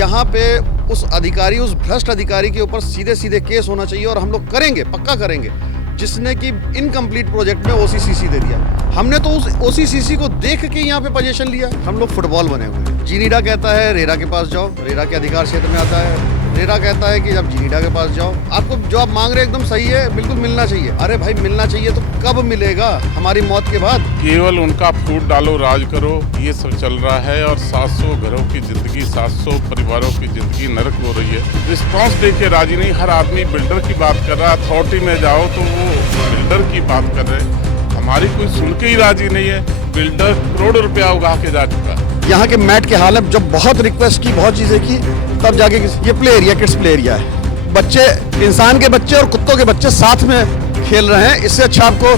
यहाँ पे उस अधिकारी, उस भ्रष्ट अधिकारी के ऊपर सीधे सीधे केस होना चाहिए और हम लोग करेंगे, पक्का करेंगे, जिसने कि इनकम्प्लीट प्रोजेक्ट में ओसीसीसी दे दिया। हमने तो उस ओसीसीसी को देख के यहाँ पे पोजीशन लिया। हम लोग फुटबॉल बने हुए हैं। जीनीडा कहता है रेरा के पास जाओ, रेरा के अधिकार क्षेत्र में आता है। रेरा कहता है कि जब जीनीडा के पास जाओ, आपको जो आप मांग रहे हैं एकदम सही है, बिल्कुल मिलना चाहिए। अरे भाई मिलना चाहिए तो कब मिलेगा? हमारी मौत के बाद? केवल उनका फूट डालो, राज करो, ये सब चल रहा है और 700 घरों की जिंदगी, 700 परिवारों की जिंदगी नरक हो रही है। रिस्पॉन्स दे के राजी नहीं। हर आदमी बिल्डर की बात कर रहा है। अथॉरिटी में जाओ तो वो बिल्डर की बात कर रहे हैं। हमारी कोई सुन के ही राजी नहीं है। बिल्डर करोड़ों रुपया उगा के जा चुका है। यहाँ के मैट के हाल है, जब बहुत रिक्वेस्ट की, बहुत चीजें की, तब जाके ये play area, kids play area है। बच्चे, इंसान के बच्चे और कुत्तों के बच्चे साथ में खेल रहे हैं। इससे अच्छा आपको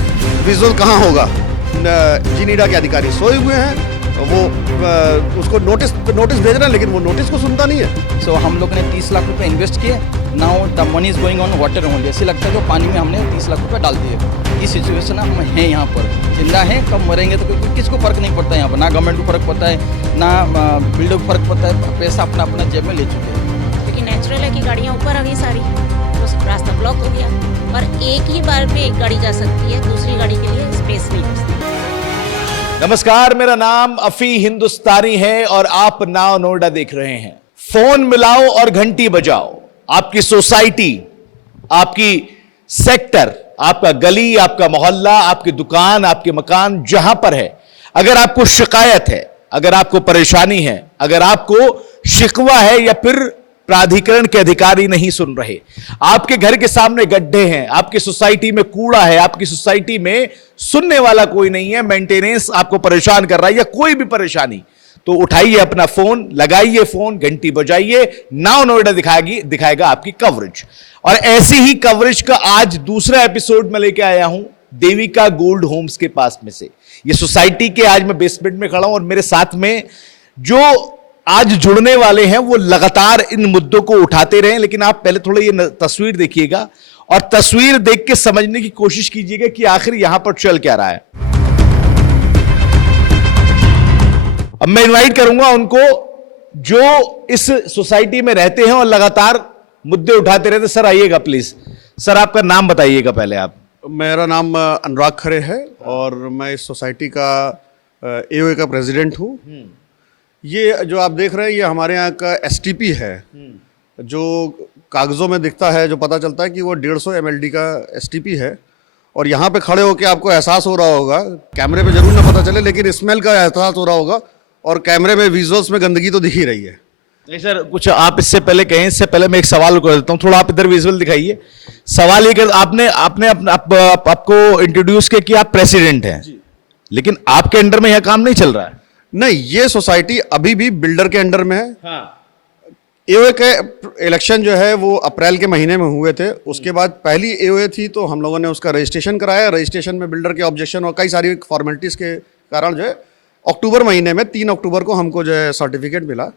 विजुअल कहाँ होगा? जीनीडा के अधिकारी सोए हुए हैं, वो उसको नोटिस भेज रहे हैं, लेकिन वो नोटिस को सुनता नहीं है। सो हम लोग ने 30 लाख रुपए इन्वेस्ट किए। Now the money is going on water only. ऐसे लगता है जो पानी में हमने 30 लाख रुपए डाल दिए। ये सिचुएशन हम हैं यहाँ पर, जिंदा हैं, कब मरेंगे तो किसको फर्क नहीं पड़ता है यहाँ पर। ना गवर्नमेंट को फर्क पड़ता है, ना बिल्डर को फर्क पड़ता है। पैसा अपना अपना जेब में ले चुके हैं। क्योंकि नेचुरल है कि गाड़ियाँ ऊपर आ गई सारी, तो रास्ता ब्लॉक हो गया और एक ही बार में एक गाड़ी जा सकती है, दूसरी गाड़ी के लिए स्पेस नहीं बचती। नमस्कार, मेरा नाम अफी हिंदुस्तानी है और आप नाउ नोएडा देख रहे हैं। फोन मिलाओ और घंटी बजाओ। आपकी सोसाइटी, आपकी सेक्टर, आपका गली, आपका मोहल्ला, आपकी दुकान, आपके मकान, जहां पर है, अगर आपको शिकायत है, अगर आपको परेशानी है, अगर आपको शिकवा है या फिर प्राधिकरण के अधिकारी नहीं सुन रहे, आपके घर के सामने गड्ढे हैं, आपकी सोसाइटी में कूड़ा है, आपकी सोसाइटी में सुनने वाला कोई नहीं है, मेंटेनेंस आपको परेशान कर रहा है या कोई भी परेशानी, तो उठाइए अपना फोन, लगाइए फोन, घंटी बजाइए। नाउ नोएडा दिखाएगा आपकी कवरेज। और ऐसी ही कवरेज का आज दूसरा एपिसोड में लेके आया हूं देविका गोल्ड होम्स के पास में से। ये सोसाइटी के आज मैं बेसमेंट में खड़ा हूं और मेरे साथ में जो आज जुड़ने वाले हैं वो लगातार इन मुद्दों को उठाते रहे। लेकिन आप पहले थोड़ा ये तस्वीर देखिएगा और तस्वीर देख के समझने की कोशिश कीजिएगा कि आखिर यहां पर चल क्या रहा है। अब मैं इनवाइट करूंगा उनको जो इस सोसाइटी में रहते हैं और लगातार मुद्दे उठाते रहते। सर आइएगा प्लीज। सर आपका नाम बताइएगा पहले आप। मेरा नाम अनुराग खरे है और मैं इस सोसाइटी का एओए का प्रेसिडेंट हूँ। ये जो आप देख रहे हैं ये हमारे यहाँ का एसटीपी है, जो कागज़ों में दिखता है, जो पता चलता है कि वो 150 mld का एसटीपी है। और यहाँ पे खड़े होकर आपको एहसास हो रहा होगा, कैमरे पे जरूर ना पता चले लेकिन स्मेल का एहसास हो रहा होगा और कैमरे में विजुअल्स में गंदगी तो दिख ही रही है। नहीं सर, कुछ आप इससे पहले कहें, इससे पहले मैं एक सवाल कर देता हूँ। थोड़ा आप इधर विजुअल दिखाइए। सवाल ये कि आपने आपको इंट्रोड्यूस किया कि आप प्रेसिडेंट हैं, लेकिन आपके अंडर में यह काम नहीं चल रहा है। नहीं, ये सोसाइटी अभी भी बिल्डर के अंडर में है। हाँ। एओए के इलेक्शन जो है वो अप्रैल के महीने में हुए थे। उसके बाद पहली एओए थी तो हम लोगों ने उसका रजिस्ट्रेशन कराया। रजिस्ट्रेशन में बिल्डर के ऑब्जेक्शन और कई सारी फॉर्मेलिटीज के कारण जो है अक्टूबर महीने में 3 अक्टूबर को हमको जो है सर्टिफिकेट मिला।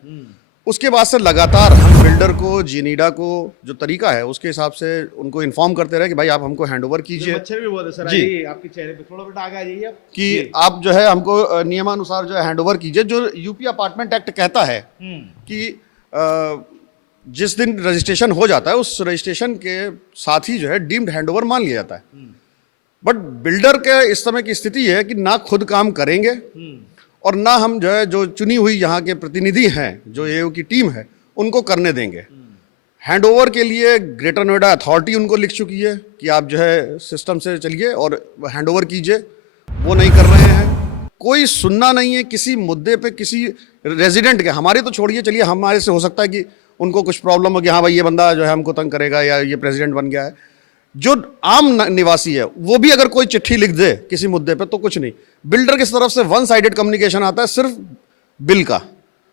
उसके बाद से लगातार हम बिल्डर को, जीनीडा को जो तरीका है उसके हिसाब से उनको इन्फॉर्म करते रहे कि भाई आप हमको हैंडओवर कीजिए। मच्छर भी बहुत है सर। जी, आपके चेहरे पे थोड़ा बेटा आगे आ जाइए आप। कि आप जो है हमको नियमानुसार जो है हैंडओवर कीजिए। जो यूपी अपार्टमेंट एक्ट कहता है कि जिस दिन रजिस्ट्रेशन हो जाता है उस रजिस्ट्रेशन के साथ ही जो है डीम्ड हैंडओवर मान लिया जाता है। बट बिल्डर के इस समय की स्थिति है कि ना खुद काम करेंगे और ना हम जो है जो चुनी हुई यहाँ के प्रतिनिधि हैं, जो एओ की टीम है, उनको करने देंगे। हैंडओवर के लिए ग्रेटर नोएडा अथॉरिटी उनको लिख चुकी है कि आप जो है सिस्टम से चलिए और हैंडओवर कीजिए। वो नहीं कर रहे हैं। कोई सुनना नहीं है किसी मुद्दे पे, किसी रेजिडेंट के। हमारे तो छोड़िए, चलिए हमारे से हो सकता है कि उनको कुछ प्रॉब्लम हो कि हाँ भाई ये बंदा जो है हमको तंग करेगा या ये प्रेसिडेंट बन गया है। जो आम निवासी है वो भी अगर कोई चिट्ठी लिख दे किसी मुद्दे पे तो कुछ नहीं। बिल्डर की तरफ से वन साइडेड कम्युनिकेशन आता है सिर्फ बिल का,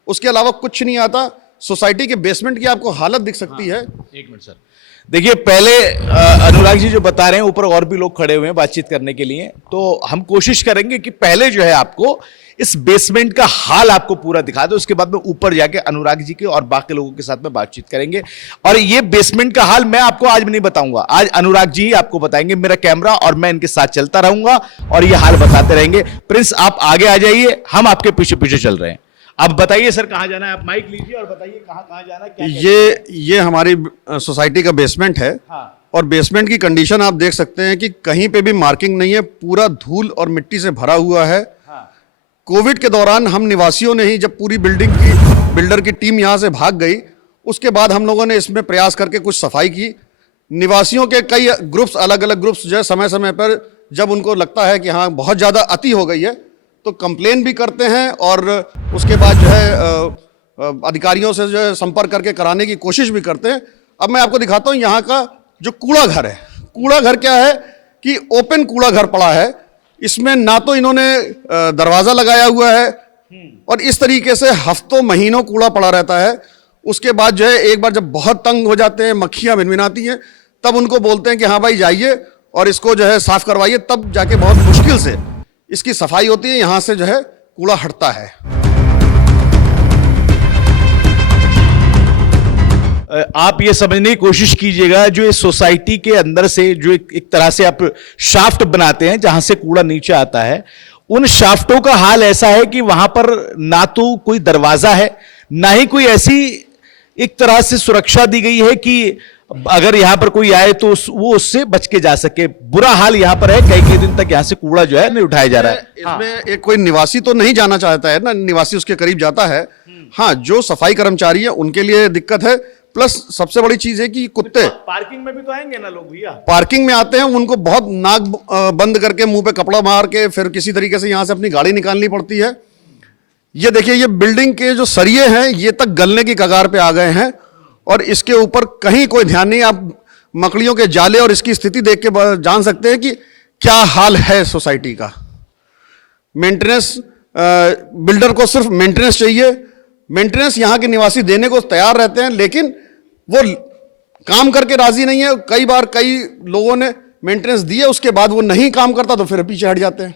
उसके अलावा कुछ नहीं आता। सोसाइटी के बेसमेंट की आपको हालत दिख सकती है। एक मिनट सर, देखिए पहले अनुराग जी जो बता रहे हैं, ऊपर और भी लोग खड़े हुए हैं बातचीत करने के लिए, तो हम कोशिश करेंगे कि पहले जो है आपको इस बेसमेंट का हाल आपको पूरा दिखा दो, उसके बाद में ऊपर जाके अनुराग जी के और बाकी लोगों के साथ में बातचीत करेंगे। और ये बेसमेंट का हाल मैं आपको आज भी नहीं बताऊंगा, आज अनुराग जी आपको बताएंगे। मेरा कैमरा और मैं इनके साथ चलता रहूंगा और ये हाल बताते रहेंगे। प्रिंस आप आगे आ जाइए, हम आपके पीछे पीछे चल रहे हैं। अब बताइए सर कहाँ जाना है, आप माइक लीजिए और बताइए कहाँ कहाँ जाना है, क्या ये हमारी सोसाइटी का बेसमेंट है। हाँ। और बेसमेंट की कंडीशन आप देख सकते हैं कि कहीं पे भी मार्किंग नहीं है, पूरा धूल और मिट्टी से भरा हुआ है। हाँ। कोविड के दौरान हम निवासियों ने ही, जब पूरी बिल्डिंग की बिल्डर की टीम यहाँ से भाग गई, उसके बाद हम लोगों ने इसमें प्रयास करके कुछ सफाई की। निवासियों के कई ग्रुप्स, अलग अलग ग्रुप्स जो है समय समय पर जब उनको लगता है कि हाँ बहुत ज़्यादा अति हो गई है तो कंप्लेन भी करते हैं और उसके बाद जो है अधिकारियों से जो है संपर्क करके कराने की कोशिश भी करते हैं। अब मैं आपको दिखाता हूँ यहाँ का जो कूड़ा घर है। कूड़ा घर क्या है कि ओपन कूड़ा घर पड़ा है, इसमें ना तो इन्होंने दरवाज़ा लगाया हुआ है और इस तरीके से हफ्तों महीनों कूड़ा पड़ा रहता है। उसके बाद जो है एक बार जब बहुत तंग हो जाते हैं, मक्खियाँ भिनभिनाती हैं, तब उनको बोलते हैं कि हाँ भाई जाइए और इसको जो है साफ करवाइए, तब जाके बहुत मुश्किल से इसकी सफाई होती है, यहाँ से जो है कूड़ा हटता है। आप ये समझने की कोशिश कीजिएगा, जो इस सोसाइटी के अंदर से जो एक तरह से आप शाफ्ट बनाते हैं जहां से कूड़ा नीचे आता है, उन शाफ्टों का हाल ऐसा है कि वहां पर ना तो कोई दरवाजा है, ना ही कोई ऐसी एक तरह से सुरक्षा दी गई है कि अगर यहां पर कोई आए तो वो उससे बच के जा सके। बुरा हाल यहां पर है, कई दिन तक यहां से कूड़ा जो है नहीं उठाया जा रहा है। इसमें एक कोई निवासी तो नहीं जाना चाहता है ना, निवासी उसके करीब जाता है। हाँ, जो सफाई कर्मचारी है उनके लिए दिक्कत है, प्लस सबसे बड़ी चीज है कि कुत्ते पार्किंग में भी तो आएंगे ना लोग भैया, पार्किंग में आते हैं, उनको बहुत नाक बंद करके मुंह पे कपड़ा मार के फिर किसी तरीके से यहां से अपनी गाड़ी निकालनी पड़ती है। ये देखिए, ये बिल्डिंग के जो सरिये हैं ये तक गलने की कगार पे आ गए हैं और इसके ऊपर कहीं कोई ध्यान नहीं। आप मकड़ियों के जाले और इसकी स्थिति देख के जान सकते हैं कि क्या हाल है सोसाइटी का। मेंटेनेंस, बिल्डर को सिर्फ मेंटेनेंस चाहिए, मेंटेनेंस यहाँ के निवासी देने को तैयार रहते हैं, लेकिन वो काम करके राजी नहीं है। कई बार कई लोगों ने मेंटेनेंस दिए, उसके बाद वो नहीं काम करता तो फिर पीछे हट जाते हैं।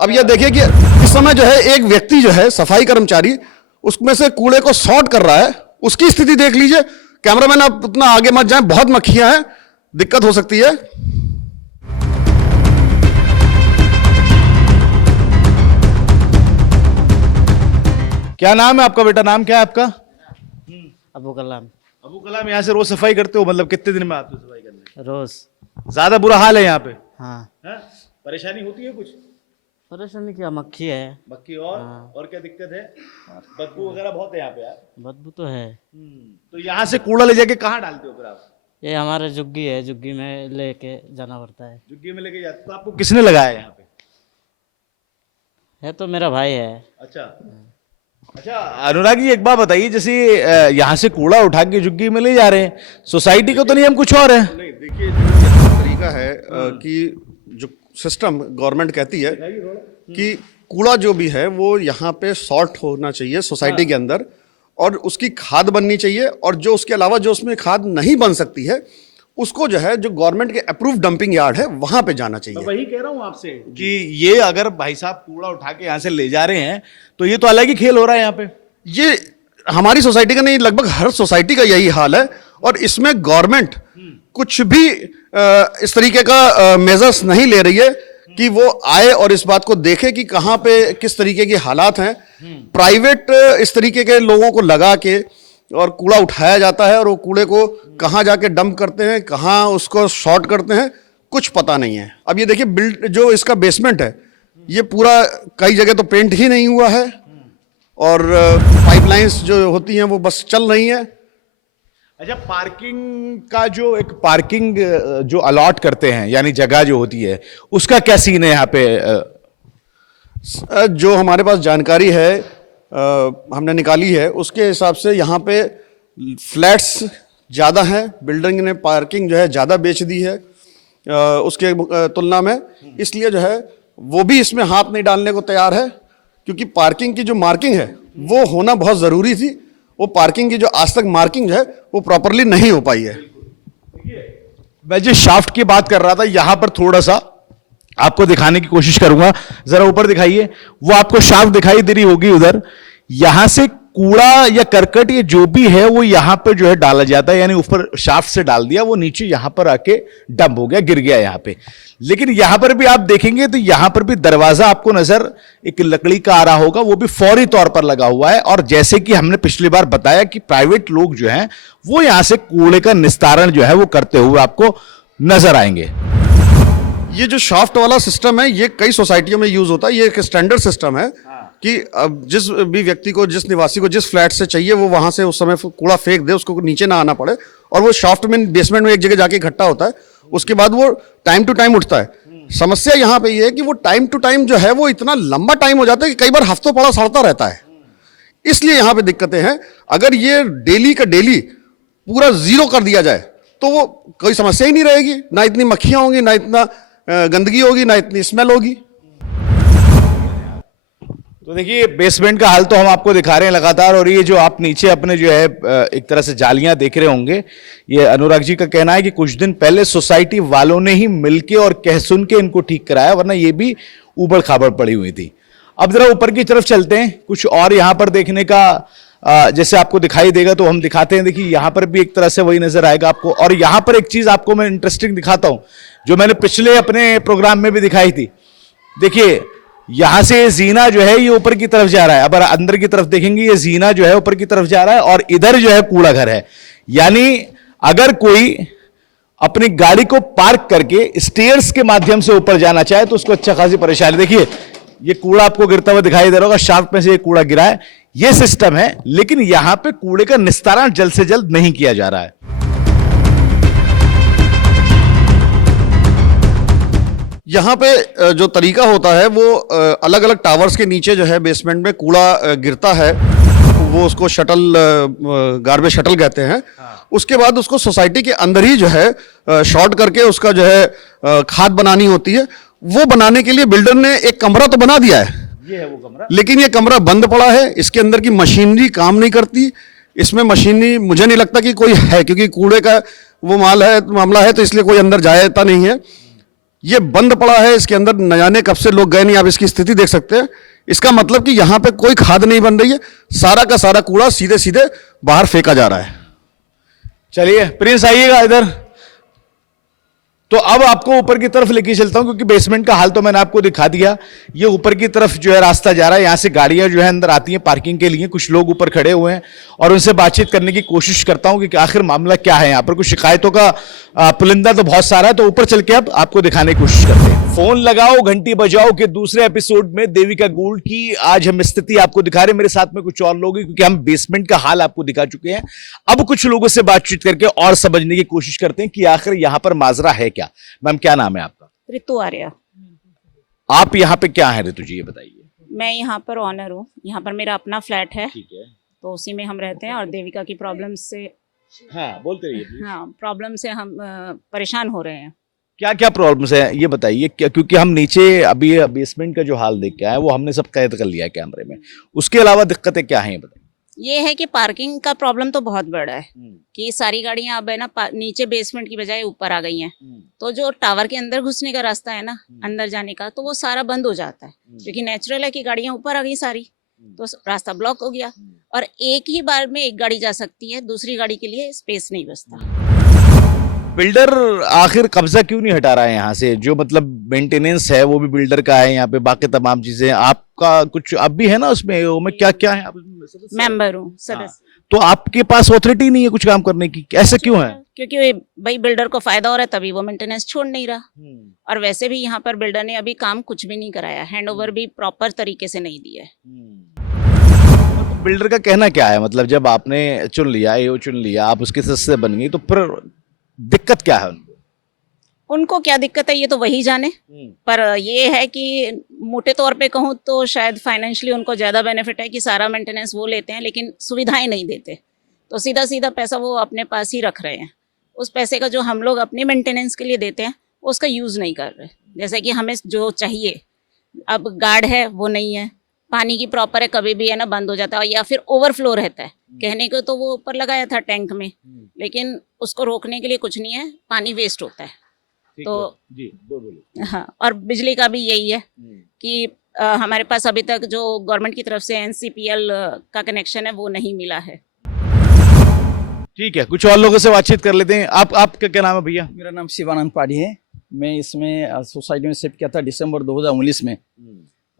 अब ये देखिए कि इस समय जो है एक व्यक्ति जो है सफाई कर्मचारी उसमें से कूड़े को सॉर्ट कर रहा है, उसकी स्थिति देख लीजिए। कैमरामैन आप उतना आगे मत जाएं, बहुत मक्खियां हैं, दिक्कत हो सकती है। क्या नाम है आपका बेटा, नाम क्या है आपका? अबू कलाम। अबू कलाम, यहाँ से रोज सफाई करते हो? मतलब कितने दिन में आते हो सफाई करने? रोज। ज्यादा बुरा हाल है यहाँ पे? हाँ। है? परेशानी होती है कुछ? परेशानी क्या, मक्खी है। मक्खी और क्या दिक्कत है? बदबू वगैरह बहुत है यहाँ पे यार। बदबू तो है। तो यहाँ से कूड़ा ले जाके कहाँ डालते हो फिर आप? ये हमारे जुग्गी है, जुग्गी में लेके जाना पड़ता है। जुग्गी में लेके जाते? तो आपको किसने लगाया यहाँ पे? है तो मेरा भाई है। अच्छा अनुराग जी, एक बात बताइए, जैसे यहाँ से कूड़ा उठा के जुग्गी में ले जा रहे हैं, सोसाइटी का तो नियम कुछ और है? नहीं, देखिए जो तरीका है कि जो सिस्टम गवर्नमेंट कहती है कि कूड़ा जो भी है वो यहाँ पे सॉर्ट होना चाहिए सोसाइटी के अंदर और उसकी खाद बननी चाहिए, और जो उसके अलावा जो उसमें खाद नहीं बन सकती है उसको जो है जो गवर्नमेंट के अप्रूव डंपिंग यार्ड है वहां पे जाना चाहिए। मैं वही कह रहा हूँ आपसे कि ये अगर भाई साहब कूड़ा उठा के यहाँ से ले जा रहे हैं तो ये तो अलग ही खेल हो रहा है यहाँ पे। ये हमारी सोसाइटी का नहीं, लगभग हर सोसाइटी का यही हाल है और इसमें गवर्नमेंट कुछ भी इस तरीके का मेजर्स नहीं ले रही है कि वो आए और इस बात को देखे कि कहाँ पे किस तरीके के हालात हैं। प्राइवेट इस तरीके के लोगों को लगा के और कूड़ा उठाया जाता है और वो कूड़े को कहाँ जाके डंप करते हैं, कहाँ उसको शॉर्ट करते हैं, कुछ पता नहीं है। अब ये देखिए जो इसका बेसमेंट है ये पूरा कई जगह तो पेंट ही नहीं हुआ है और पाइपलाइंस जो होती हैं वो बस चल रही हैं। अच्छा, पार्किंग का जो एक पार्किंग जो अलॉट करते हैं यानी जगह जो होती है उसका क्या सीन है यहाँ पे? जो हमारे पास जानकारी है हमने निकाली है उसके हिसाब से यहाँ पे फ्लैट्स ज़्यादा हैं, बिल्डिंग ने पार्किंग जो है ज़्यादा बेच दी है उसके तुलना में, इसलिए जो है वो भी इसमें हाथ नहीं डालने को तैयार है क्योंकि पार्किंग की जो मार्किंग है वो होना बहुत ज़रूरी थी। वो पार्किंग की जो आज तक मार्किंग जो है वो प्रॉपरली नहीं हो पाई है। मैं जिस शाफ्ट की बात कर रहा था यहां पर थोड़ा सा आपको दिखाने की कोशिश करूंगा, जरा ऊपर दिखाइए, वो आपको शाफ्ट दिखाई दे रही होगी उधर। यहां से कूड़ा या करकट ये जो भी है वो यहां पर जो है डाला जाता है, यानी ऊपर शाफ्ट से डाल दिया, वो नीचे यहां पर आके डंप हो गया, गिर गया यहां पे। लेकिन यहां पर भी आप देखेंगे तो यहां पर भी दरवाजा आपको नजर एक लकड़ी का आ रहा होगा, वो भी फौरी तौर पर लगा हुआ है। और जैसे कि हमने पिछली बार बताया कि प्राइवेट लोग जो हैं वो यहां से कूड़े का निस्तारण जो है वो करते हुए आपको नजर आएंगे। ये जो शाफ्ट वाला सिस्टम है ये कई सोसाइटियों में यूज होता है। ये एक स्टैंडर्ड सिस्टम है कि अब जिस भी व्यक्ति को, जिस निवासी को जिस फ्लैट से चाहिए वो वहां से उस समय कूड़ा फेंक दे, उसको नीचे ना आना पड़े, और वो शाफ्ट में बेसमेंट में एक जगह जाके इकट्ठा होता है, उसके बाद वो टाइम टू टाइम उठता है। समस्या यहाँ पे ये है कि वो टाइम टू टाइम जो है वो इतना लंबा टाइम हो जाता है कि कई बार हफ्तों पड़ा सड़ता रहता है, इसलिए यहाँ पे दिक्कतें हैं। अगर ये डेली का डेली पूरा जीरो कर दिया जाए तो वो कोई समस्या ही नहीं रहेगी, ना इतनी मक्खियां होंगी, ना इतना गंदगी होगी, ना इतनी स्मेल होगी। तो देखिए बेसमेंट का हाल तो हम आपको दिखा रहे हैं लगातार, और ये जो आप नीचे अपने जो है एक तरह से जालियां देख रहे होंगे, ये अनुराग जी का कहना है कि कुछ दिन पहले सोसाइटी वालों ने ही मिलके और कह सुन के इनको ठीक कराया, वरना ये भी उबड़ खाबड़ पड़ी हुई थी। अब जरा ऊपर की तरफ चलते हैं, कुछ और यहां पर देखने का जैसे आपको दिखाई देगा तो हम दिखाते हैं। देखिए यहां पर भी एक तरह से वही नजर आएगा आपको, और यहां पर एक चीज आपको मैं इंटरेस्टिंग दिखाता हूं जो मैंने पिछले अपने प्रोग्राम में भी दिखाई थी। देखिए यहां से जीना जो है ये ऊपर की तरफ जा रहा है, अब अंदर की तरफ देखेंगे ये जीना जो है ऊपर की तरफ जा रहा है, और इधर जो है कूड़ा घर है। यानी अगर कोई अपनी गाड़ी को पार्क करके स्टेयर्स के माध्यम से ऊपर जाना चाहे तो उसको अच्छा खासी परेशानी। देखिए ये कूड़ा आपको गिरता हुआ दिखाई दे रहा होगा, शाफ्ट में से ये कूड़ा गिरा है, ये सिस्टम है, लेकिन यहां पे कूड़े का निस्तारण जल्द से जल्द नहीं किया जा रहा है। यहाँ पे जो तरीका होता है वो अलग अलग टावर्स के नीचे जो है बेसमेंट में कूड़ा गिरता है, वो उसको शटल, गार्बेज शटल कहते हैं। उसके बाद उसको सोसाइटी के अंदर ही जो है शॉर्ट करके उसका जो है खाद बनानी होती है। वो बनाने के लिए बिल्डर ने एक कमरा तो बना दिया है, ये है वो कमरा, लेकिन ये कमरा बंद पड़ा है, इसके अंदर की मशीनरी काम नहीं करती। इसमें मशीनरी मुझे नहीं लगता कि कोई है, क्योंकि कूड़े का वो मामला है तो इसलिए कोई अंदर जाता नहीं है। ये बंद पड़ा है, इसके अंदर न जाने कब से लोग गए नहीं, आप इसकी स्थिति देख सकते हैं। इसका मतलब कि यहाँ पे कोई खाद नहीं बन रही है, सारा का सारा कूड़ा सीधे सीधे बाहर फेंका जा रहा है। चलिए प्रिंस आइएगा इधर। तो अब आपको ऊपर की तरफ लेके चलता हूं, क्योंकि बेसमेंट का हाल तो मैंने आपको दिखा दिया। ये ऊपर की तरफ जो है रास्ता जा रहा है, यहां से गाड़ियां जो है अंदर आती हैं पार्किंग के लिए। कुछ लोग ऊपर खड़े हुए हैं और उनसे बातचीत करने की कोशिश करता हूं कि आखिर मामला क्या है। यहां पर कुछ शिकायतों का पुलिंदा तो बहुत सारा है, तो ऊपर चल के अब आपको दिखाने की कोशिश करते हैं। फोन लगाओ घंटी बजाओ के दूसरे एपिसोड में देविका गोल्ड की आज हम स्थिति आपको दिखा रहे हैं। मेरे साथ में कुछ और लोग हैं, क्योंकि हम बेसमेंट का हाल आपको दिखा चुके हैं। अब कुछ लोगों से बातचीत करके और समझने की कोशिश करते हैं कि आखिर यहां पर माजरा है क्या। मैम क्या नाम है आपका? ऋतु आर्या। आप यहाँ पे क्या है ऋतु जी, ये बताइए। मैं यहाँ पर ऑनर हूँ, यहाँ पर मेरा अपना फ्लैट है, ठीक है, तो उसी में हम रहते हैं। और देविका की प्रॉब्लम से, हाँ बोलते रहिए please। हाँ, प्रॉब्लम से हम परेशान हो रहे हैं। क्या क्या प्रॉब्लम्स है ये बताइए। क्या, क्योंकि हम नीचे अभी बेसमेंट का जो हाल देख के आए वो हमने सब कैद कर लिया है कैमरे में, उसके अलावा दिक्कतें क्या हैं ये बताइए। ये है कि पार्किंग का प्रॉब्लम तो बहुत बड़ा है कि सारी गाड़ियां अब है ना नीचे बेसमेंट की बजाय ऊपर आ गई हैं, तो जो टावर के अंदर घुसने का रास्ता है ना, अंदर जाने का, तो वो सारा बंद हो जाता है, क्योंकि नेचुरल है कि गाड़ियां ऊपर आ गई सारी, तो रास्ता ब्लॉक हो गया। और एक ही बार में एक गाड़ी जा सकती है, दूसरी गाड़ी के लिए स्पेस नहीं बचता। बिल्डर आखिर कब्जा क्यों नहीं हटा रहा है यहाँ से? जो मतलब मेंटेनेंस है वो भी बिल्डर का है, यहाँ पे बाकी तमाम चीजें आपका कुछ अब भी है ना उसमें क्या क्या है? आप मेंबर हूँ, सदस्य। तो आपके पास ऑथोरिटी नहीं है कुछ काम करने की, ऐसा क्यों है? क्योंकि भाई बिल्डर को फायदा हो रहा है, तभी वो मेंटेनेंस छोड़ नहीं रहा। और वैसे भी यहाँ पर बिल्डर ने अभी काम कुछ भी नहीं कराया, हैंडओवर भी प्रॉपर तरीके से नहीं दिया है। बिल्डर का कहना क्या है? मतलब जब आपने चुन लिया, एओ चुन लिया, आप उसके सदस्य बन गई, तो फिर दिक्कत क्या है उनको क्या दिक्कत है ये तो वही जाने। पर ये है कि मोटे तौर पे कहूँ तो शायद फाइनेंशियली उनको ज़्यादा बेनिफिट है कि सारा मेंटेनेंस वो लेते हैं, लेकिन सुविधाएं नहीं देते, तो सीधा सीधा पैसा वो अपने पास ही रख रहे हैं। उस पैसे का जो हम लोग अपने मेंटेनेंस के लिए देते हैं उसका यूज़ नहीं कर रहे। जैसे कि हमें जो चाहिए, अब गार्ड है वो नहीं है, पानी की प्रॉपर है, कभी भी है ना बंद हो जाता है, या फिर ओवरफ्लो रहता है। कहने को तो वो ऊपर लगाया था टैंक में, लेकिन उसको रोकने के लिए कुछ नहीं है, पानी वेस्ट होता है। तो जी, हाँ, और बिजली का भी यही है कि हमारे पास अभी तक जो गवर्नमेंट की तरफ से एनसीपीएल का कनेक्शन है वो नहीं मिला है। ठीक है, कुछ और लोगों से बातचीत कर लेते हैं। आपका क्या नाम है भैया? मेरा नाम शिवानंद पाड़ी है। मैं इसमें सोसाइटी में शिफ्ट किया था दिसंबर 2019 में।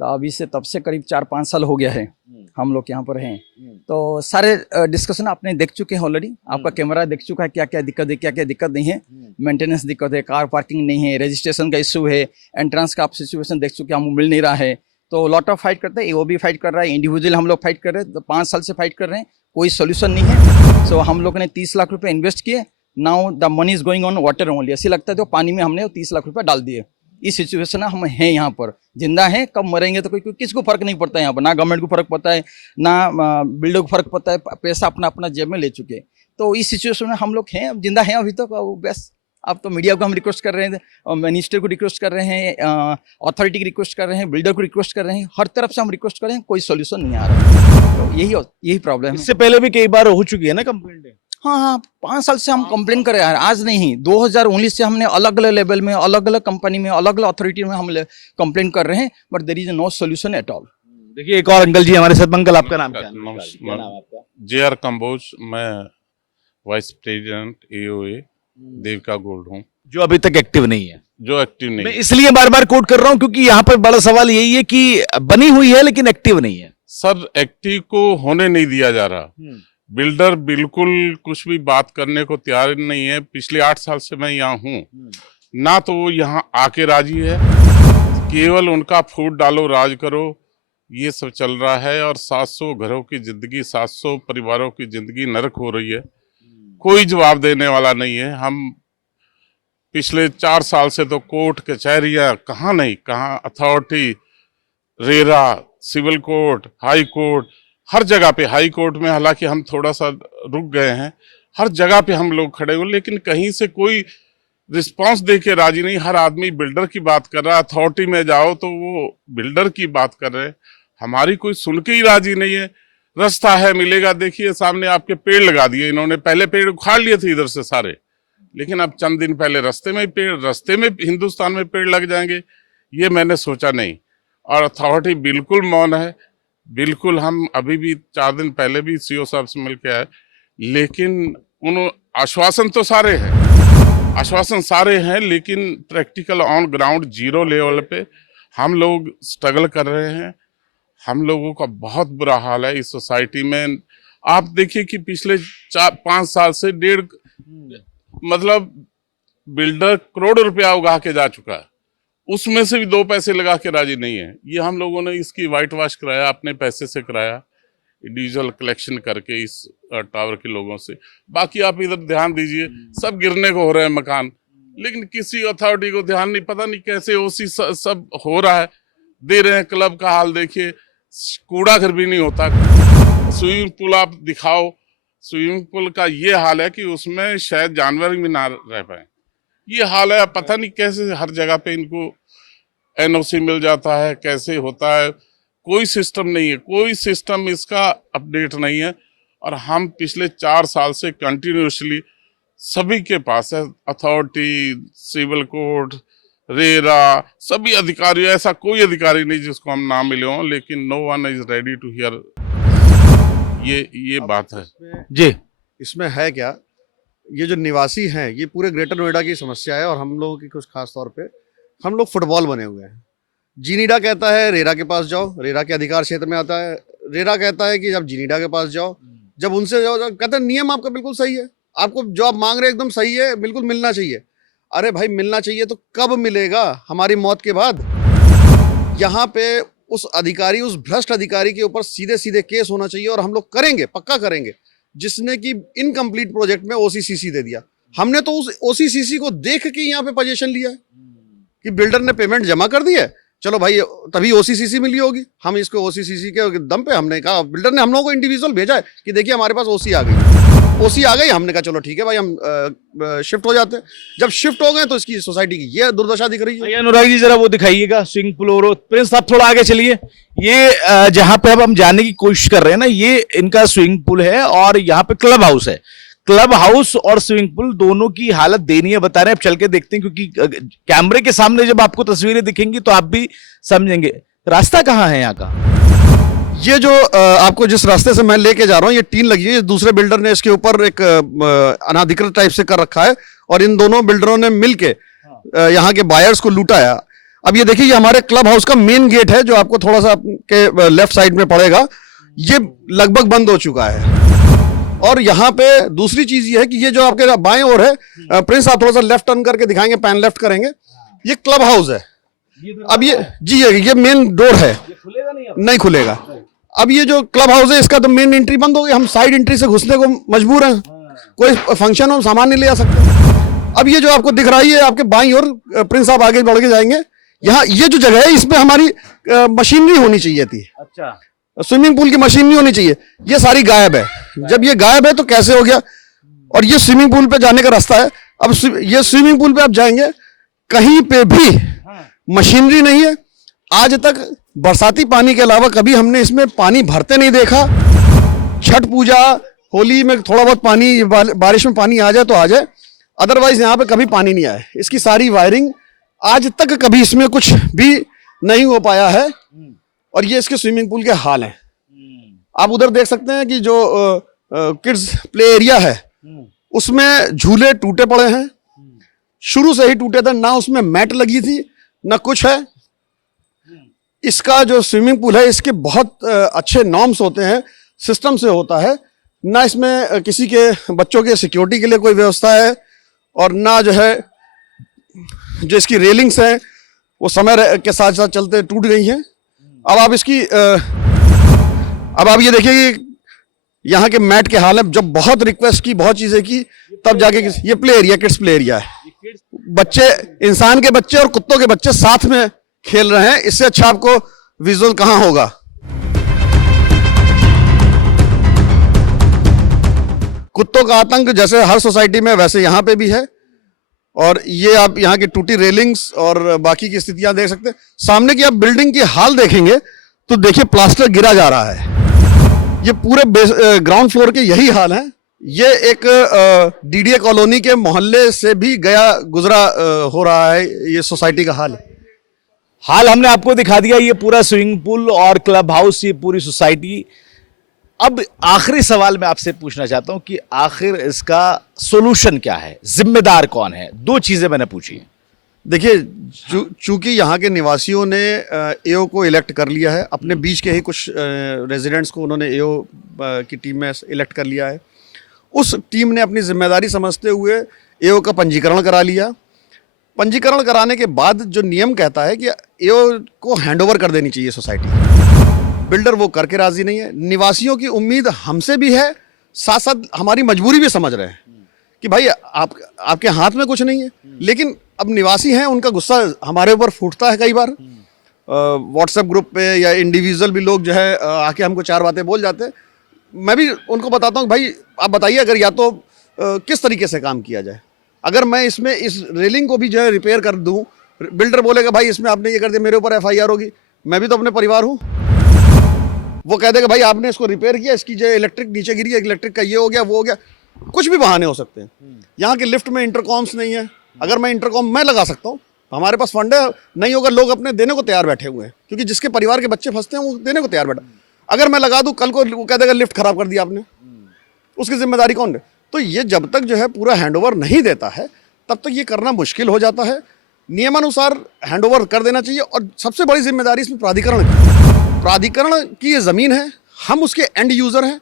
तो अभी से तब से करीब 4-5 साल हो गया है हम लोग यहाँ पर हैं। तो सारे डिस्कशन आपने देख चुके हैं ऑलरेडी। आपका कैमरा देख चुका है क्या क्या दिक्कत है, क्या क्या दिक्कत नहीं है। मेंटेनेंस दिक्कत है, कार पार्किंग नहीं है, रजिस्ट्रेशन का इशू है, एंट्रेंस का आप सिचुएशन देख चुके हैं, हमको मिल नहीं रहा है। तो लॉट ऑफ फाइट करते हैं, वो भी फाइट कर रहा है, इंडिविजुअल हम लोग फाइट कर रहे हैं। तो 5 साल से फाइट कर रहे हैं, कोई सोल्यूशन नहीं है। सो हम लोगों ने 30 लाख रुपए इन्वेस्ट किए। Now the money is going on water only. ऐसे लगता है तो पानी में हमने 30 लाख रुपए डाल दिए। इस सिचुएशन में हम हैं यहाँ पर, जिंदा हैं, कब मरेंगे तो कोई किसको फर्क नहीं पड़ता है यहाँ पर। ना गवर्नमेंट को फर्क पड़ता है, ना बिल्डर को फर्क पड़ता है। पैसा अपना अपना जेब में ले चुके। तो इस सिचुएशन में हम लोग हैं, अब जिंदा हैं अभी तक। बस अब तो मीडिया को हम रिक्वेस्ट कर रहे हैं, मिनिस्टर को रिक्वेस्ट कर रहे हैं, अथॉरिटी की रिक्वेस्ट कर रहे हैं, बिल्डर को रिक्वेस्ट कर रहे हैं, हर तरफ से हम रिक्वेस्ट कर रहे हैं, कोई सोल्यूशन नहीं आ रहा। तो यही प्रॉब्लम है। इससे पहले भी कई बार हो चुकी है ना कंप्लेंट? हाँ, 5 साल से हम कंप्लेन कर रहे हैं। आज नहीं, 2019 से हमने अलग अलग लेवल में, अलग अलग कंपनी में, अलग अलग अथॉरिटी में हम कंप्लेन कर रहे हैं, but there is no solution at all. देखिए एक और अंकल जी हमारे साथ। अंकल आपका नाम क्या है? नमस्कार, JR कंबोज, मैं vice president AOA Devika gold हूँ, जो अभी तक एक्टिव नहीं है। जो एक्टिव नहीं मैं है। इसलिए बार बार कोट कर रहा हूं क्योंकि यहाँ पर बड़ा सवाल यही है कि बनी हुई है लेकिन एक्टिव नहीं है। सर, एक्टिव को होने नहीं दिया जा रहा। बिल्डर बिल्कुल कुछ भी बात करने को तैयार नहीं है। पिछले 8 साल से मैं यहाँ हूँ ना, तो वो यहाँ आके राजी है। केवल उनका फूट डालो राज करो, ये सब चल रहा है। और 700 घरों की जिंदगी, 700 परिवारों की जिंदगी नरक हो रही है। कोई जवाब देने वाला नहीं है। हम पिछले 4 साल से तो कोर्ट कचहरियां कहाँ नहीं, कहाँ authority, RERA, civil court, high court, हर जगह पे। हाई कोर्ट में हालांकि हम थोड़ा सा रुक गए हैं, हर जगह पे हम लोग खड़े हुए, लेकिन कहीं से कोई रिस्पांस दे के राजी नहीं। हर आदमी बिल्डर की बात कर रहा है। अथॉरिटी में जाओ तो वो बिल्डर की बात कर रहे हैं, हमारी कोई सुन के ही राजी नहीं है। रास्ता है, मिलेगा। देखिए सामने आपके पेड़ लगा दिए इन्होंने, पहले पेड़ उखाड़ लिए थे इधर से सारे, लेकिन अब चंद दिन पहले रास्ते में हिंदुस्तान में पेड़ लग जाएंगे, ये मैंने सोचा नहीं। और अथॉरिटी बिल्कुल मौन है, बिल्कुल। हम अभी भी 4 दिन पहले भी CO साहब से मिल के आए, लेकिन उन आश्वासन तो सारे हैं, लेकिन प्रैक्टिकल ऑन ग्राउंड 0 लेवल पे हम लोग स्ट्रगल कर रहे हैं। हम लोगों का बहुत बुरा हाल है इस सोसाइटी में। आप देखिए कि पिछले 4-5 साल से मतलब बिल्डर करोड़ों रुपया उगा के जा चुका है, उसमें से भी 2 पैसे लगा के राजी नहीं है। ये हम लोगों ने इसकी वाइट वॉश कराया, अपने पैसे से कराया, इंडिविजुअल कलेक्शन करके इस टावर के लोगों से। बाकी आप इधर ध्यान दीजिए, सब गिरने को हो रहे हैं मकान, लेकिन किसी अथॉरिटी को ध्यान नहीं। पता नहीं कैसे OC सब हो रहा है, दे रहे हैं। क्लब का हाल देखिए, कूड़ा घर भी नहीं होता। स्विमिंग पूल आप दिखाओ, स्विमिंग पूल का ये हाल है कि उसमें शायद जानवर भी ना रह पाए, ये हाल है। पता नहीं कैसे हर जगह पे इनको NOC मिल जाता है, कैसे होता है। कोई सिस्टम नहीं है, कोई सिस्टम इसका अपडेट नहीं है। और हम पिछले 4 साल से कंटिन्यूसली सभी के पास है, अथॉरिटी, सिविल कोर्ट, रेरा, सभी अधिकारी। ऐसा कोई अधिकारी नहीं जिसको हम ना मिले हों, लेकिन no one is ready to hear. ये बात है जी। इसमें है क्या, ये जो निवासी हैं, ये पूरे ग्रेटर नोएडा की समस्या है। और हम लोगों की कुछ खास तौर पे हम लोग फुटबॉल बने हुए हैं। जीनीडा कहता है रेरा के पास जाओ, रेरा के अधिकार क्षेत्र में आता है। रेरा कहता है कि जब जीनीडा के पास जाओ, जब उनसे जाओ, कहते हैं नियम आपका बिल्कुल सही है, आपको जो आप मांग रहे हैं एकदम सही है, बिल्कुल मिलना चाहिए। अरे भाई, मिलना चाहिए तो कब मिलेगा? हमारी मौत के बाद? यहाँ पे उस अधिकारी, उस भ्रष्ट अधिकारी के ऊपर सीधे सीधे केस होना चाहिए। और हम लोग करेंगे, पक्का करेंगे, जिसने कि इनकम्प्लीट प्रोजेक्ट में OCCC दे दिया। हमने तो उस OCCC को देख के यहाँ पे पोजीशन लिया है कि बिल्डर ने पेमेंट जमा कर दी है, चलो भाई तभी OCCC मिली होगी। हम इसको OCCC के दम पे हमने कहा, बिल्डर ने हम लोगों को इंडिविजुअल भेजा है कि देखिए हमारे पास OC आ गई। हमने कहा चलो ठीक है भाई, हम शिफ्ट हो जाते हैं। जब शिफ्ट हो गए तो इसकी सोसाइटी की ये दुर्दशा दिख रही है। अनुराग जी जरा वो दिखाइएगा स्विमिंग पूल। और प्रिंस साहब थोड़ा आगे चलिए। ये जहां पे अब हम जाने की कोशिश कर रहे हैं ना, ये इनका स्विमिंग पूल है और यहाँ पे क्लब हाउस है। क्लब हाउस और स्विमिंग पूल दोनों की हालत दयनीय बता रहे हैं। अब चल के देखते हैं, क्योंकि कैमरे के सामने जब आपको तस्वीरें दिखेंगी तो आप भी समझेंगे। रास्ता कहाँ है यहाँ का? ये जो आपको जिस रास्ते से मैं लेके जा रहा हूँ, ये टीन लगी है, ये दूसरे बिल्डर ने इसके ऊपर एक अनाधिकृत टाइप से कर रखा है और इन दोनों बिल्डरों ने मिलके यहाँ के बायर्स को लूटा है। अब ये देखिए, ये हमारे क्लब हाउस का मेन गेट है जो आपको थोड़ा सा आपके लेफ्ट साइड में पड़ेगा, ये लगभग बंद हो चुका है। और यहाँ पे दूसरी चीज ये है कि ये जो आपके बाएं ओर है, प्रिंस आप थोड़ा सा लेफ्ट टर्न करके दिखाएंगे, पैन लेफ्ट करेंगे, ये क्लब हाउस है। अब ये मेन डोर है, नहीं खुलेगा। अब ये जो क्लब हाउस है इसका तो मेन एंट्री बंद हो गई, हम साइड एंट्री से घुसने को मजबूर हैं, कोई फंक्शन हो सामान नहीं ले आ सकते। अब ये जो आपको दिख रहा है, ये आपके बाईं ओर प्रिंस आप आगे बढ़ के जाएंगे, यहाँ ये जो जगह है इसमें हमारी मशीनरी होनी चाहिए थी। अच्छा, स्विमिंग पूल की मशीन नहीं होनी चाहिए, ये सारी गायब है। जब ये गायब है तो कैसे हो गया? और ये स्विमिंग पूल पे जाने का रास्ता है। अब ये स्विमिंग पूल पे आप जाएंगे, कहीं पे भी मशीनरी नहीं है। आज तक बरसाती पानी के अलावा कभी हमने इसमें पानी भरते नहीं देखा। छठ पूजा, होली में थोड़ा बहुत पानी, बारिश में पानी आ जाए तो आ जाए, अदरवाइज यहाँ पे कभी पानी नहीं आया। इसकी सारी वायरिंग आज तक कभी इसमें कुछ भी नहीं हो पाया है। और ये इसके स्विमिंग पूल के हाल हैं। आप उधर देख सकते हैं कि जो किड्स प्ले एरिया है उसमें झूले टूटे पड़े हैं, शुरू से ही टूटे थे, ना उसमें मैट लगी थी ना कुछ है। इसका जो स्विमिंग पूल है इसके बहुत अच्छे नॉर्म्स होते हैं, सिस्टम से होता है, ना इसमें किसी के बच्चों के सिक्योरिटी के लिए कोई व्यवस्था है, और ना जो है जो इसकी रेलिंग्स हैं वो समय के साथ साथ चलते टूट गई हैं। अब आप इसकी अब आप ये देखिए कि यहाँ के मैट के हाल है। जब बहुत रिक्वेस्ट की, बहुत चीजें की, तब जाके ये play area, kids play area है। बच्चे, इंसान के बच्चे और कुत्तों के बच्चे साथ में खेल रहे हैं, इससे अच्छा आपको विजुअल कहाँ होगा। कुत्तों का आतंक जैसे हर सोसाइटी में वैसे यहाँ पे भी है। और ये आप यहाँ की टूटी रेलिंग्स और बाकी की स्थितियां देख सकते हैं। सामने की आप बिल्डिंग की हाल देखेंगे तो देखिए प्लास्टर गिरा जा रहा है। ये पूरे ग्राउंड फ्लोर के यही हाल है। ये एक डीडीए कॉलोनी के मोहल्ले से भी गुजरा हो रहा है, ये सोसाइटी का हाल हमने आपको दिखा दिया, ये पूरा स्विमिंग पूल और क्लब हाउस, ये पूरी सोसाइटी। अब आखिरी सवाल मैं आपसे पूछना चाहता हूं कि आखिर इसका सॉल्यूशन क्या है, जिम्मेदार कौन है? दो चीजें मैंने पूछी हैं। देखिए, चूंकि यहाँ के निवासियों ने एओ को इलेक्ट कर लिया है, अपने बीच के ही कुछ रेजिडेंट्स को उन्होंने एओ की टीम में इलेक्ट कर लिया है। उस टीम ने अपनी जिम्मेदारी समझते हुए एओ का पंजीकरण करा लिया। पंजीकरण कराने के बाद जो नियम कहता है कि एओ को हैंडओवर कर देनी चाहिए सोसाइटी, बिल्डर वो करके राजी नहीं है। निवासियों की उम्मीद हमसे भी है, साथ साथ हमारी मजबूरी भी समझ रहे हैं कि भाई आपके हाथ में कुछ नहीं है। लेकिन अब निवासी हैं, उनका गुस्सा हमारे ऊपर फूटता है कई बार। व्हाट्सएप ग्रुप पे या इंडिविजुअल भी लोग जो है आके हमको चार बातें बोल जाते हैं। मैं भी उनको बताता हूँ भाई आप बताइए, अगर या तो किस तरीके से काम किया जाए। अगर मैं इसमें इस रेलिंग को भी जो है रिपेयर कर दूं, बिल्डर बोलेगा भाई इसमें आपने ये कर दिया, मेरे ऊपर एफआईआर होगी। मैं भी तो अपने परिवार हूँ। वो कह देगा भाई आपने इसको रिपेयर किया, इसकी जो इलेक्ट्रिक नीचे गिरी है, इलेक्ट्रिक का ये हो गया वो हो गया। कुछ भी बहाने हो सकते हैं। यहाँ के लिफ्ट में इंटरकॉम्स नहीं है। अगर मैं इंटरकॉम मैं लगा सकता हूँ, हमारे पास फंड है, नहीं होगा लोग अपने देने को तैयार बैठे हुए हैं, क्योंकि जिसके परिवार के बच्चे फंसते हैं वो देने को तैयार बैठा। अगर मैं लगा दूं, कल को वो कह देगा लिफ्ट खराब कर दिया आपने, उसकी जिम्मेदारी कौन है? तो ये जब तक जो है पूरा हैंडओवर नहीं देता है तब तक ये करना मुश्किल हो जाता है। नियमानुसार हैंडओवर कर देना चाहिए। और सबसे बड़ी जिम्मेदारी इसमें प्राधिकरण की ये ज़मीन है, हम उसके एंड यूज़र हैं।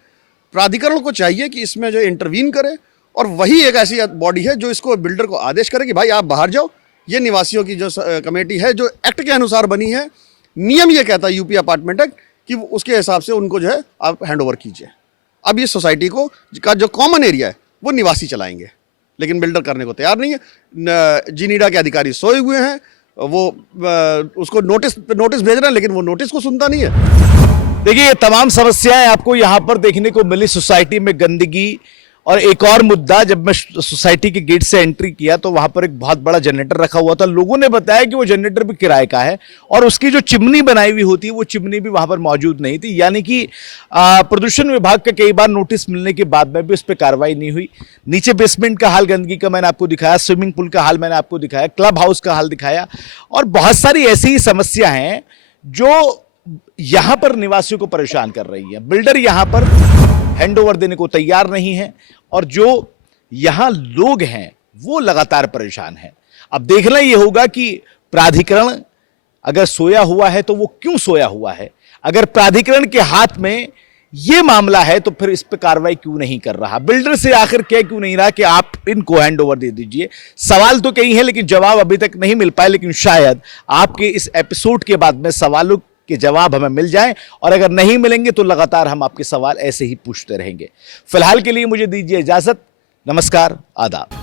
प्राधिकरण को चाहिए कि इसमें जो इंटरवीन करे, और वही एक ऐसी बॉडी है जो इसको बिल्डर को आदेश करे कि भाई आप बाहर जाओ। ये निवासियों की जो कमेटी है जो एक्ट के अनुसार बनी है, नियम ये कहता है यूपी अपार्टमेंट एक्ट कि उसके हिसाब से उनको जो है आप हैंडओवर कीजिए। अब ये सोसाइटी को का जो कॉमन एरिया है वो निवासी चलाएंगे, लेकिन बिल्डर करने को तैयार नहीं है। जिनीडा के अधिकारी सोए हुए हैं, वो उसको नोटिस भेज रहे हैं, लेकिन वो नोटिस को सुनता नहीं है। देखिए, ये तमाम समस्याएं आपको यहां पर देखने को मिली। सोसाइटी में गंदगी, और एक और मुद्दा, जब मैं सोसाइटी के गेट से एंट्री किया तो वहां पर एक बहुत बड़ा जनरेटर रखा हुआ था। लोगों ने बताया कि वो जनरेटर भी किराए का है, और उसकी जो चिमनी बनाई हुई होती है वो चिमनी भी वहां पर मौजूद नहीं थी। यानी कि प्रदूषण विभाग का कई बार नोटिस मिलने के बाद में भी उस पर कार्रवाई नहीं हुई। नीचे बेसमेंट का हाल गंदगी का मैंने आपको दिखाया, स्विमिंग पूल का हाल मैंने आपको दिखाया, क्लब हाउस का हाल दिखाया, और बहुत सारी ऐसी समस्या हैं जो यहां पर निवासियों को परेशान कर रही है। बिल्डर यहां पर हैंडओवर देने को तैयार नहीं है और जो यहां लोग हैं वो लगातार परेशान हैं। अब देखना यह होगा कि प्राधिकरण अगर सोया हुआ है तो वो क्यों सोया हुआ है। अगर प्राधिकरण के हाथ में यह मामला है तो फिर इस पर कार्रवाई क्यों नहीं कर रहा, बिल्डर से आखिर कह क्यों नहीं रहा कि आप इनको हैंडओवर दे दीजिए। सवाल तो कई हैं लेकिन जवाब अभी तक नहीं मिल पाए, लेकिन शायद आपके इस एपिसोड के बाद में सवालों के जवाब हमें मिल जाएं, और अगर नहीं मिलेंगे तो लगातार हम आपके सवाल ऐसे ही पूछते रहेंगे। फिलहाल के लिए मुझे दीजिए इजाजत। नमस्कार, आदाब।